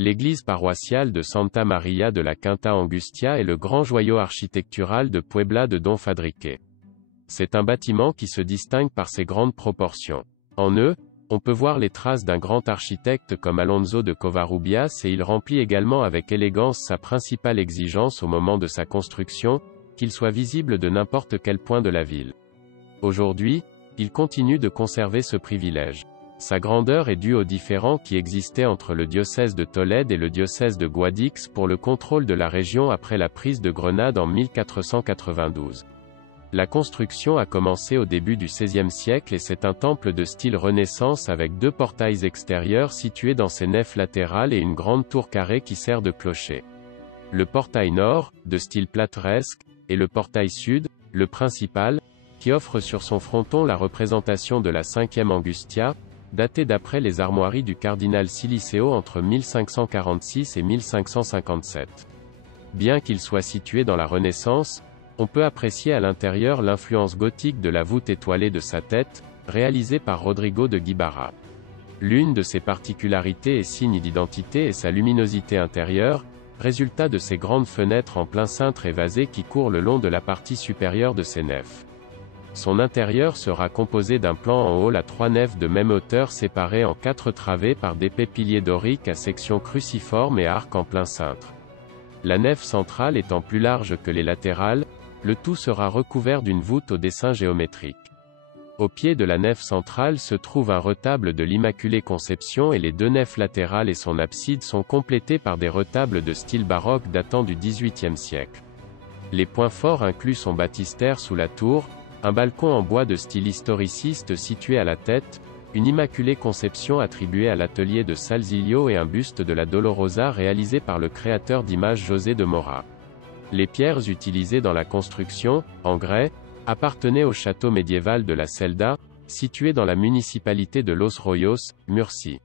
L'église paroissiale de Santa Maria de la Quinta Angustia est le grand joyau architectural de Puebla de Don Fadrique. C'est un bâtiment qui se distingue par ses grandes proportions. En eux, on peut voir les traces d'un grand architecte comme Alonso de Covarrubias et il remplit également avec élégance sa principale exigence au moment de sa construction, qu'il soit visible de n'importe quel point de la ville. Aujourd'hui, il continue de conserver ce privilège. Sa grandeur est due aux différends qui existaient entre le diocèse de Tolède et le diocèse de Guadix pour le contrôle de la région après la prise de Grenade en 1492. La construction a commencé au début du XVIe siècle et c'est un temple de style Renaissance avec 2 portails extérieurs situés dans ses nefs latérales et une grande tour carrée qui sert de clocher. Le portail nord, de style plateresque, et le portail sud, le principal, qui offre sur son fronton la représentation de la 5e Angustia, datée d'après les armoiries du cardinal Siliceo entre 1546 et 1557. Bien qu'il soit situé dans la Renaissance, on peut apprécier à l'intérieur l'influence gothique de la voûte étoilée de sa tête, réalisée par Rodrigo de Guibarra. L'une de ses particularités et signe d'identité est sa luminosité intérieure, résultat de ses grandes fenêtres en plein cintre évasé qui courent le long de la partie supérieure de ses nefs. Son intérieur sera composé d'un plan en hall à 3 nefs de même hauteur séparées en 4 travées par d'épais piliers doriques à section cruciforme et arc en plein cintre. La nef centrale étant plus large que les latérales, le tout sera recouvert d'une voûte au dessin géométrique. Au pied de la nef centrale se trouve un retable de l'Immaculée Conception et les 2 nefs latérales et son abside sont complétées par des retables de style baroque datant du XVIIIe siècle. Les points forts incluent son baptistère sous la tour, un balcon en bois de style historiciste situé à la tête, une Immaculée Conception attribuée à l'atelier de Salzillo et un buste de la Dolorosa réalisé par le créateur d'images José de Mora. Les pierres utilisées dans la construction, en grès, appartenaient au château médiéval de la Celda, situé dans la municipalité de Los Royos, Murcie.